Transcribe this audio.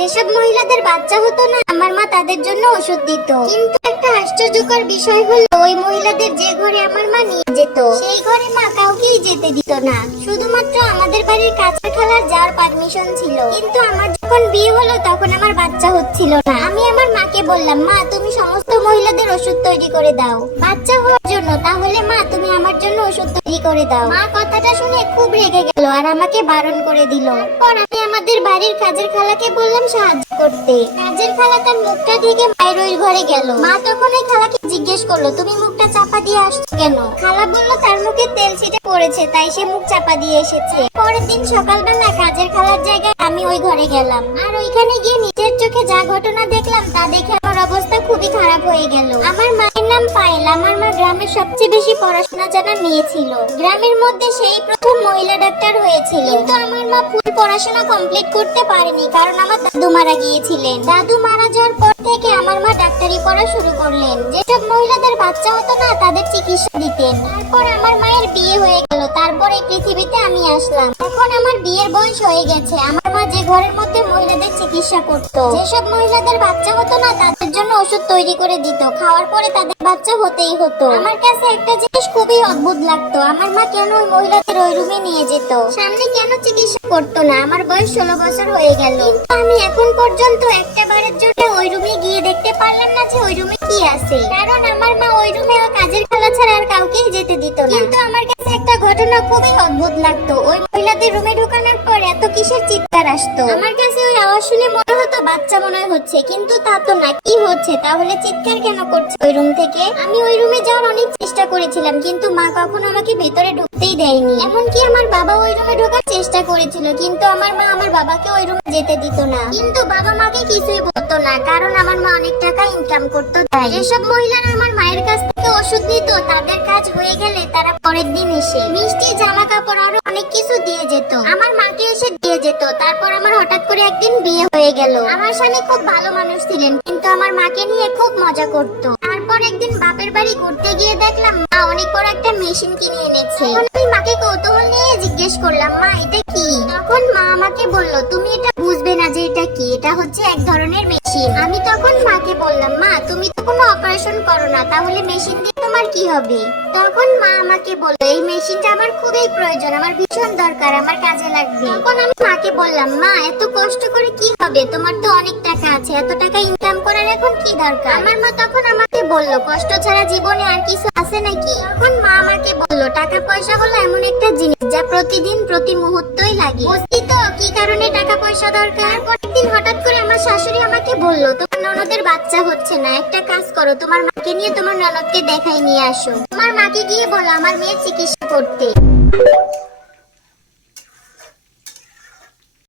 যেসব মহিলাদের বাচ্চা হতো না, আমার মা তাদের জন্য ওষুধ দিত। কিন্তু একটা আশ্চর্যকর বিষয় হলো, ওই মহিলাদের যে ঘরে আমার মা নিয়ে যেত, সেই ঘরে মা কাউকেই যেতে দিত না। শুধুমাত্র আমাদের বাড়ির কাঁচা খালার যার পারমিশন ছিল। কিন্তু আমার যখন বিয়ে হলো, তখন আমার বাচ্চা হচ্ছিল না। আমি আমার মাকে বললাম, মা, তুমি সমস্ত মহিলাদের ওষুধ তৈরি করে দাও। বাচ্চা হওয়ার জন্য, তাহলে মা, তুমি আমার জন্য ওষুধ তৈরি করে দাও। মা কথাটা শুনে খুব রেগে গেল আর আমাকে বারণ করে দিল। আমাদের বাড়ির কাজের খালাকে বললাম সাহায্য করতে। কাজের খালা তার মুখটা থেকে ওই ঘরে গেল। মা তখন ওই খালাকে জিজ্ঞেস করল, তুমি মুখটা চাপা দিয়ে আসছো কেন? খালা বলল, তার মুখে তেল ছিটে পড়েছে, তাই সে মুখ চাপা দিয়ে এসেছে। পরের দিন সকালবেলা কাজের খালার জায়গায় আমি ওই ঘরে গেলাম। আর ওইখানে গিয়ে নিজের চোখে যা ঘটনা দেখলাম, তা দেখে আমার অবস্থা খুবই খারাপ হয়ে গেল। আমার মায়ের নাম পায়েল। আমার মা গ্রামের সবচেয়ে বেশি পড়াশোনা জানা মেয়ে ছিল। গ্রামের মধ্যে সেই প্রথম মহিলা ডাক্তার হয়েছিল। কিন্তু আমার মা ফুল পড়াশোনা কমপ্লিট করতে পারেনি, কারণ আমার দাদু মারা গিয়েছিলেন। দাদু মারা যাওয়ার পর থেকে আমার মা ডাক্তারি পড়া শুরু করলেন। যেসব মহিলাদের বাচ্চা হতো না, তাদের চিকিৎসা দিতেন। তারপর আমার মায়ের এই পৃথিবীতে আমি আসলাম। এখন আমার বিয়ের বয়স হয়ে গেছে। আমার মা যে ঘরের মধ্যে মহিলাদের চিকিৎসা করত, যেসব মহিলাদের বাচ্চা হতো না, তাদের জন্য ওষুধ তৈরি করে দিত। খাওয়ার পরে তাদের বাচ্চা হতেই হতো। আমার কাছে একটা জিনিস খুবই অদ্ভুত লাগতো। আমার মা কেন ওই মহিলাদের ওই রুমে নিয়ে যেত? সামনে কেন চিকিৎসা করতো না? আমার বয়স ষোলো বছর হয়ে গেল। আমি এখন পর্যন্ত একটা বারের জন্য ওই রুমে গিয়ে দেখতে পারলাম না যে ওই রুমে কি আছে। কারণ আমার মা ওই রুমে কাজের খালা ছাড়া আর কাউকেই যেতে দিত না। কিন্তু আমার কাছে একটা ঘটনা খুবই অদ্ভুত লাগতো। ওই মহিলাদের রুমে ঢোকানোর পর এত কিসের চিৎকার আসতো? আমার কাছে ওই আওয়াজ শুনে মনে হতো বাচ্চা মনে হচ্ছে, কিন্তু তা তো না। কি হচ্ছে? তাহলে চিৎকার কেন করছে ওই রুম থেকে? আমি ওই রুমে যাওয়ার অনেক চেষ্টা করেছিলাম, কিন্তু মা কখনো আমাকে ভেতরে ঢুকতেই দেয়নি। এমনকি আমার বাবা ওই রুমে ঢোকার চেষ্টা করেছিল, কিন্তু আমার মা আমার বাবাকে ওই রুমে যেতে দিত না। কিন্তু বাবা মাকে কিছুই বলতো না, কারণ আমার মা অনেক টাকা ইনকাম করতো, তাই। যেসব মহিলারা আমার মায়ের কাছ থেকে ওষুধ নিত, তাদের কাজ হয়ে গেলে তারা পরের দিন এসে মিষ্টি জামা কাপড় আরও অনেক কিছু দিয়ে যেত। আমার মাকে এসে দিয়ে যেত। তারপর আমার হঠাৎ করে একদিন বিয়ে হয়ে গেল। আমার স্বামী খুব ভালো মানুষ ছিলেন, কিন্তু আমার মাকে নিয়ে খুব মজা করত। তারপর একদিন বাপের বাড়ি ঘুরতে গিয়ে দেখলাম, মা অনেক বড় একটা মেশিন কিনে এনেছে। আমি মাকে কৌতূহল নিয়ে জিজ্ঞেস করলাম, মা, এটা কি? তখন মা আমাকে বলল, তুমি এটা বুঝবে না যে এটা কি? এটা হচ্ছে এক ধরনের মেশিন আমি তখন মাকে বললাম, মা, তুমি তো কোনো অপারেশন করো না তাহলে মেশিন দিয়ে তোমার কি হবে? তখন মা আমাকে বলল, এই মেশিনটা আমার খুবই প্রয়োজন, আমার ভীষণ দরকার, আমার কাজে লাগবে। তখন আমি মাকে বললাম, মা, এত কষ্ট করে কি হবে? তোমার তো অনেক টাকা আছে, এত টাকা ইনকাম করার এখন কি দরকার? আমার মা তখন আমাকে বলল, কষ্ট ছাড়া জীবনে আর কিছু প্রতিদিন প্রতি মুহূর্তই লাগে। বুঝলি তো কি কারণে টাকা পয়সা দরকার? পরের দিন হঠাৎ করে আমার শাশুড়ি আমাকে বলল, তোমার ননদের বাচ্চা হচ্ছে না, একটা কাজ করো, তোমার মাকে নিয়ে তোমার ননদকে দেখাই নিয়ে আসো। তোমার মাকে গিয়ে বলো, আমার মেয়ে চিকিৎসা করতে।